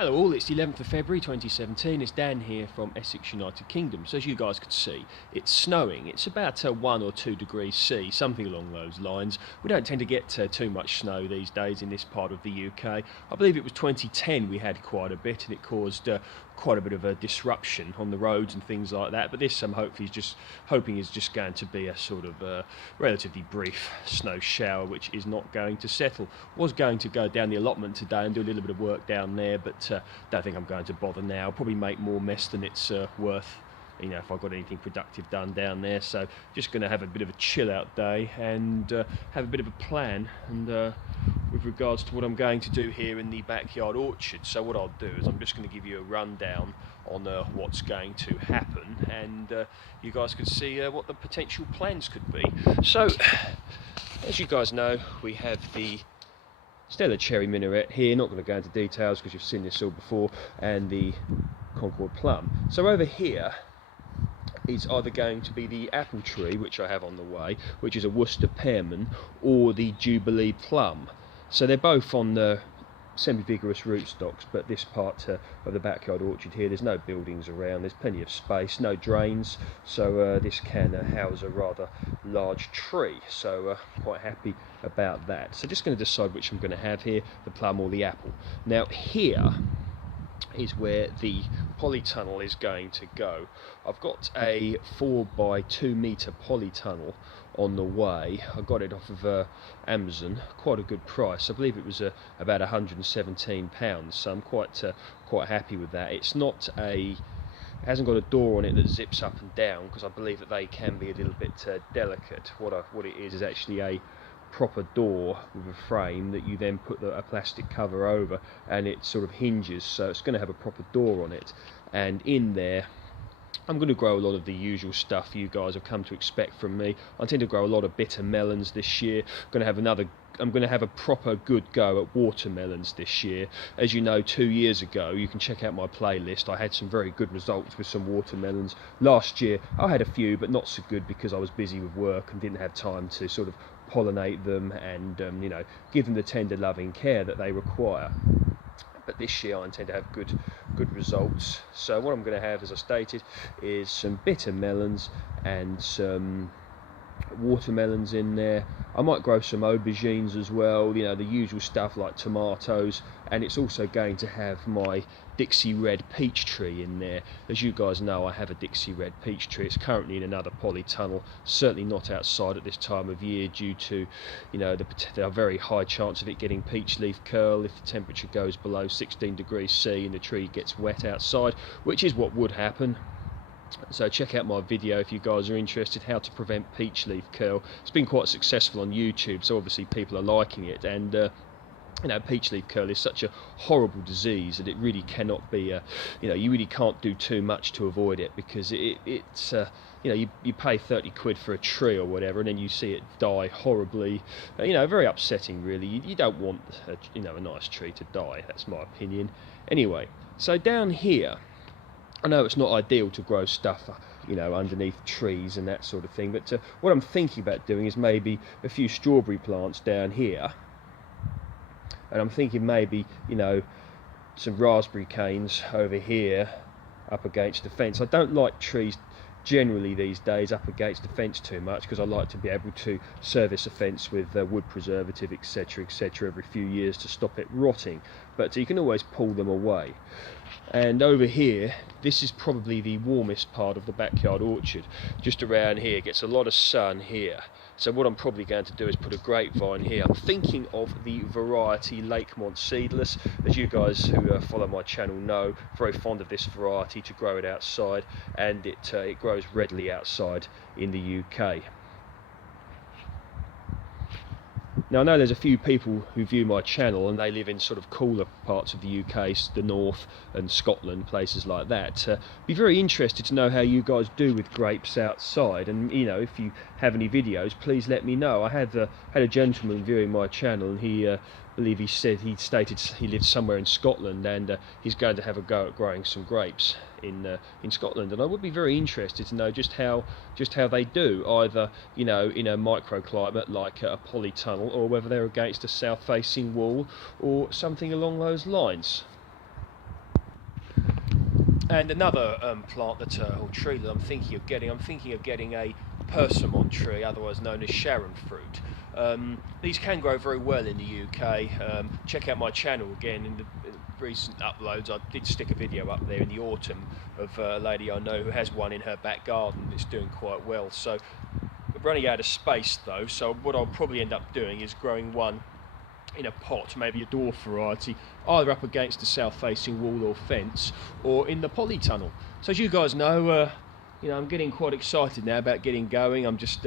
Hello all, it's the 11th of February 2017, it's Dan here from Essex, United Kingdom. So as you guys can see, it's snowing. It's about 1 or 2 degrees C, something along those lines. We don't tend to get too much snow these days in this part of the UK. I believe it was 2010 we had quite a bit, and it caused quite a bit of a disruption on the roads and things like that. But this hopefully is just going to be a sort of relatively brief snow shower, which is not going to settle. Was going to go down the allotment today and do a little bit of work down there, but don't think I'm going to bother now. Probably make more mess than it's worth, if I've got anything productive done down there. So just going to have a bit of a chill out day and have a bit of a plan and with regards to what I'm going to do here in the backyard orchard. So what I'll do is I'm just going to give you a rundown on what's going to happen, and you guys can see what the potential plans could be. So as you guys know, we have the Stellar Cherry Minaret here, not going to go into details because you've seen this all before, and the Concord Plum. So over here is either going to be the apple tree, which I have on the way, which is a Worcester Pearmain, or the Jubilee Plum. So they're both on the semi-vigorous rootstocks, but this part of the backyard orchard here, there's no buildings around, there's plenty of space, no drains, so this can house a rather large tree, so quite happy about that. So just going to decide which I'm going to have here, the plum or the apple. Now here is where the polytunnel is going to go. I've got a 4x2 metre polytunnel on the way. I got it off of Amazon, quite a good price. I believe it was about £117, so I'm quite happy with that. It's not it hasn't got a door on it that zips up and down, because I believe that they can be a little bit delicate. What it is actually a proper door with a frame that you then put a plastic cover over, and it sort of hinges, so it's going to have a proper door on it. And in there I'm going to grow a lot of the usual stuff you guys have come to expect from me. I tend to grow a lot of bitter melons this year. I'm going to have a proper good go at watermelons this year. As you know, 2 years ago, you can check out my playlist, I had some very good results with some watermelons. Last year I had a few, but not so good because I was busy with work and didn't have time to sort of pollinate them and give them the tender loving care that they require. But this year I intend to have good results. So what I'm going to have, as I stated, is some bitter melons and some watermelons in there. I might grow some aubergines as well, the usual stuff like tomatoes, and it's also going to have my Dixired peach tree in there. As you guys know, I have a Dixired peach tree. It's currently in another polytunnel, certainly not outside at this time of year due to the very high chance of it getting peach leaf curl if the temperature goes below 16 degrees C and the tree gets wet outside, which is what would happen. So check out my video if you guys are interested, how to prevent peach leaf curl. It's been quite successful on YouTube, so obviously people are liking it. And peach leaf curl is such a horrible disease that it really cannot be you really can't do too much to avoid it, because it's you pay 30 quid for a tree or whatever, and then you see it die horribly. Very upsetting really. You don't want a nice tree to die, that's my opinion. Anyway, so down here, I know it's not ideal to grow stuff underneath trees and that sort of thing, but what I'm thinking about doing is maybe a few strawberry plants down here, and I'm thinking maybe some raspberry canes over here up against the fence. I don't like trees generally these days up against the fence too much, because I like to be able to service a fence with wood preservative, etc., every few years to stop it rotting, but you can always pull them away. And over here, this is probably the warmest part of the backyard orchard. Just around here, gets a lot of sun here. So what I'm probably going to do is put a grapevine here. I'm thinking of the variety Lakemont Seedless. As you guys who follow my channel know, very fond of this variety to grow it outside, and it grows readily outside in the UK. Now I know there's a few people who view my channel and they live in sort of cooler parts of the UK, the north and Scotland, places like that. Be very interested to know how you guys do with grapes outside, and if you have any videos, please let me know. I had a gentleman viewing my channel, and he stated he lives somewhere in Scotland, and he's going to have a go at growing some grapes in Scotland, and I would be very interested to know just how they do, either in a microclimate like a polytunnel, or whether they're against a south-facing wall or something along those lines. And another plant that, or tree that I'm thinking of getting a Persimmon tree, otherwise known as Sharon fruit. These can grow very well in the UK. Check out my channel again. In the recent uploads, I did stick a video up there in the autumn of a lady I know who has one in her back garden. It's doing quite well. So we're running out of space though, so what I'll probably end up doing is growing one in a pot, maybe a dwarf variety, either up against the south-facing wall or fence, or in the polytunnel. So as you guys know, I'm getting quite excited now about getting going. I'm just,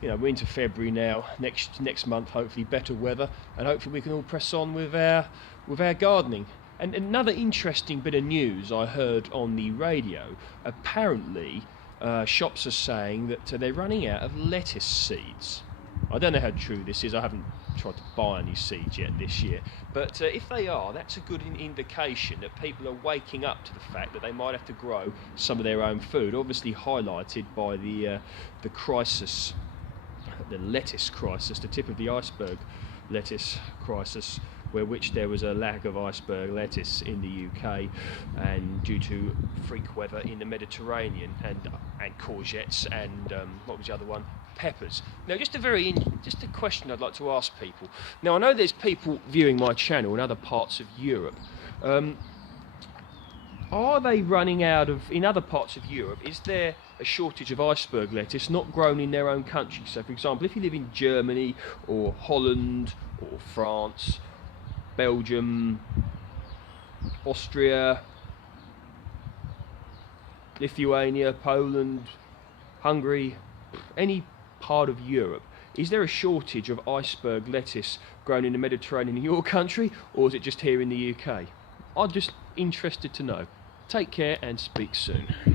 we're into February now. Next month, hopefully better weather, and hopefully we can all press on with our gardening. And another interesting bit of news I heard on the radio. Apparently, shops are saying that they're running out of lettuce seeds. I don't know how true this is. I haven't tried to buy any seeds yet this year, but if they are, that's a good indication that people are waking up to the fact that they might have to grow some of their own food, obviously highlighted by the crisis, the lettuce crisis, the tip of the iceberg lettuce crisis, which there was a lack of iceberg lettuce in the UK, and due to freak weather in the Mediterranean, and courgettes, and what was the other one? Peppers. Now, just a question I'd like to ask people. Now, I know there's people viewing my channel in other parts of Europe. Are they running out of, in other parts of Europe, is there a shortage of iceberg lettuce not grown in their own country? So, for example, if you live in Germany or Holland or France, Belgium, Austria, Lithuania, Poland, Hungary, any part of Europe, is there a shortage of iceberg lettuce grown in the Mediterranean in your country, or is it just here in the UK? I'm just interested to know. Take care and speak soon.